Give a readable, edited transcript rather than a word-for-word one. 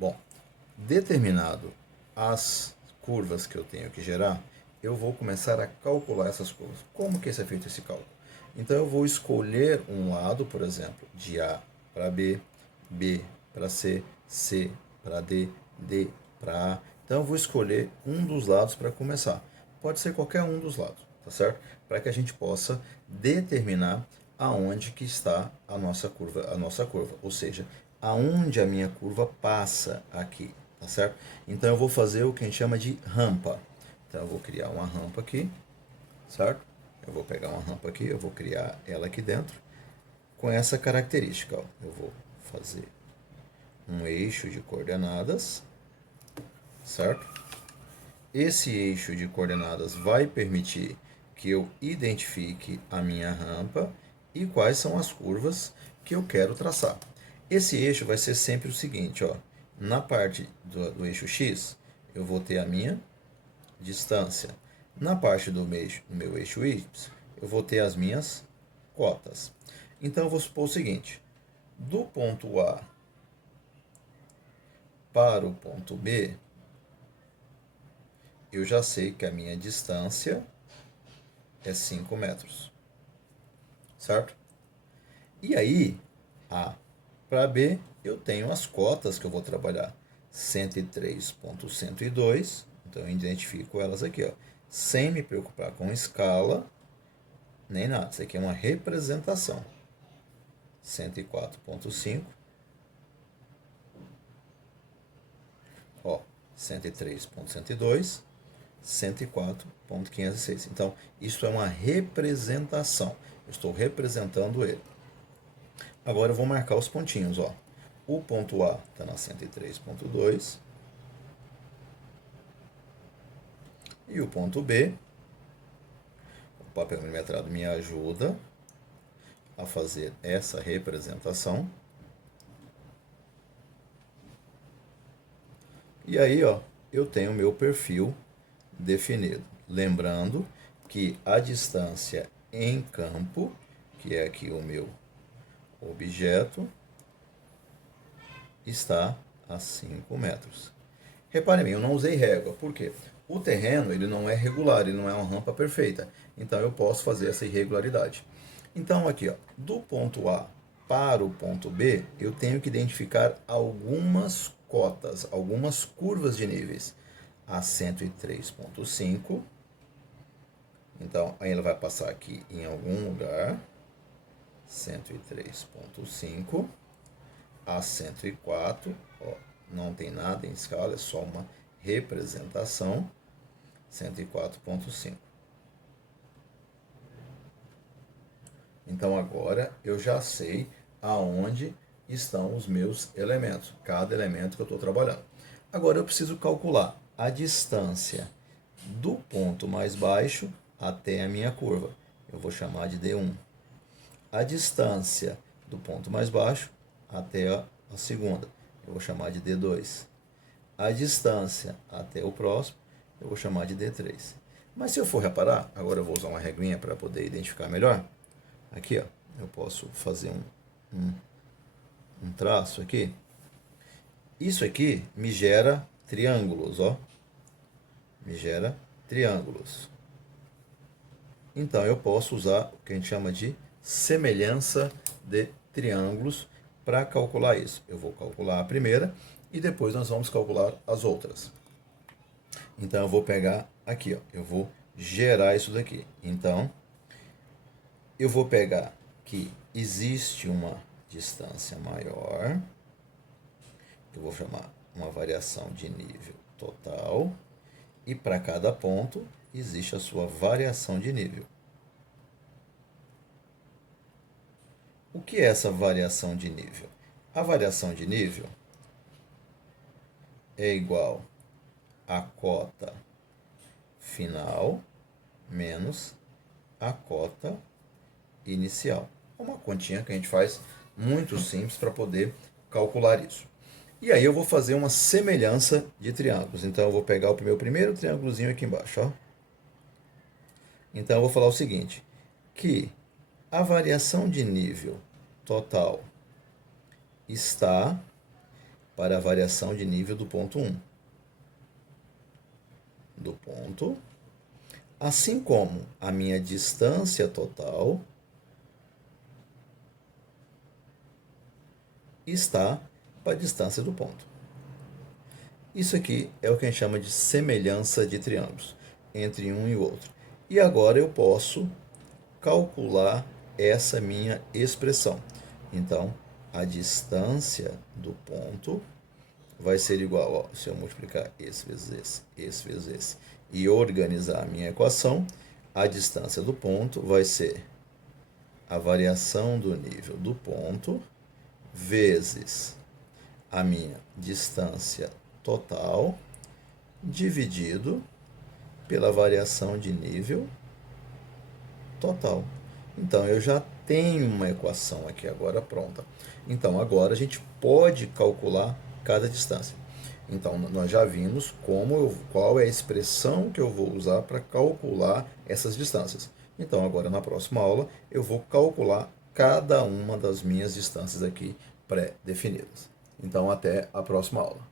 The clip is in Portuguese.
Bom, determinado as curvas que eu tenho que gerar, eu vou começar a calcular essas curvas. Como que é feito esse cálculo? Então eu vou escolher um lado, por exemplo, de A para B, B para C, C para D, D para A. Então eu vou escolher um dos lados para começar. Pode ser qualquer um dos lados, tá certo? Para que a gente possa determinar aonde que está a nossa curva, ou seja, aonde a minha curva passa aqui, tá certo? Então eu vou fazer o que a gente chama de rampa. Então eu vou criar uma rampa aqui, certo? Eu vou pegar uma rampa aqui, eu vou criar ela aqui dentro com essa característica, ó. Eu vou fazer um eixo de coordenadas, certo? Esse eixo de coordenadas vai permitir que eu identifique a minha rampa e quais são as curvas que eu quero traçar. Esse eixo vai ser sempre o seguinte, ó. Na parte do eixo X, eu vou ter a minha distância. Na parte do meu eixo Y, eu vou ter as minhas cotas. Então, eu vou supor o seguinte: do ponto A para o ponto B, eu já sei que a minha distância é 5 metros, certo? E aí, A para B, eu tenho as cotas que eu vou trabalhar. 103.102, então eu identifico elas aqui, ó, sem me preocupar com escala, nem nada. Isso aqui é uma representação. 104.5, ó, 103.102, 104.506. Então, isso é uma representação. Eu estou representando ele. Agora eu vou marcar os pontinhos, ó. O ponto A está na 103.2 e o ponto B, o papel milimetrado me ajuda a fazer essa representação. E aí, ó, eu tenho o meu perfil definido. Lembrando que a distância em campo, que é aqui o meu objeto, está a 5 metros. Repare bem, eu não usei régua. Por quê? O terreno ele não é regular, ele não é uma rampa perfeita. Então eu posso fazer essa irregularidade. Então aqui, ó, do ponto A para o ponto B, eu tenho que identificar algumas cotas, algumas curvas de níveis. A 103.5. Então aí ela vai passar aqui em algum lugar. 103.5. A 104, ó, não tem nada em escala, é só uma representação. 104.5. Então agora eu já sei aonde estão os meus elementos, cada elemento que eu estou trabalhando. Agora eu preciso calcular a distância do ponto mais baixo até a minha curva. Eu vou chamar de D1. A distância do ponto mais baixo até a segunda, eu vou chamar de D2. A distância até o próximo, eu vou chamar de D3. Mas se eu for reparar, agora eu vou usar uma reguinha para poder identificar melhor. Aqui, ó, eu posso fazer um traço aqui. Isso aqui me gera triângulos, ó. Me gera triângulos. Então eu posso usar o que a gente chama de semelhança de triângulos para calcular isso. Eu vou calcular a primeira e depois nós vamos calcular as outras. Então eu vou pegar aqui, ó, eu vou gerar isso daqui. Então eu vou pegar que existe uma distância maior, que eu vou chamar uma variação de nível total, e para cada ponto existe a sua variação de nível. O que é essa variação de nível? A variação de nível é igual a cota final menos a cota inicial. É uma continha que a gente faz muito simples para poder calcular isso. E aí eu vou fazer uma semelhança de triângulos. Então eu vou pegar o meu primeiro triângulozinho aqui embaixo, ó. Então eu vou falar o seguinte, que a variação de nível total está para a variação de nível do ponto 1. Do ponto, assim como a minha distância total está para a distância do ponto. Isso aqui é o que a gente chama de semelhança de triângulos entre um e o outro. E agora eu posso calcular essa minha expressão. Então, a distância do ponto vai ser igual, ó, se eu multiplicar esse vezes esse, e organizar a minha equação, a distância do ponto vai ser a variação do nível do ponto vezes a minha distância total dividido pela variação de nível total. Então, eu já tenho uma equação aqui agora pronta. Então, agora a gente pode calcular cada distância. Então, nós já vimos qual é a expressão que eu vou usar para calcular essas distâncias. Então, agora na próxima aula, eu vou calcular cada uma das minhas distâncias aqui pré-definidas. Então, até a próxima aula.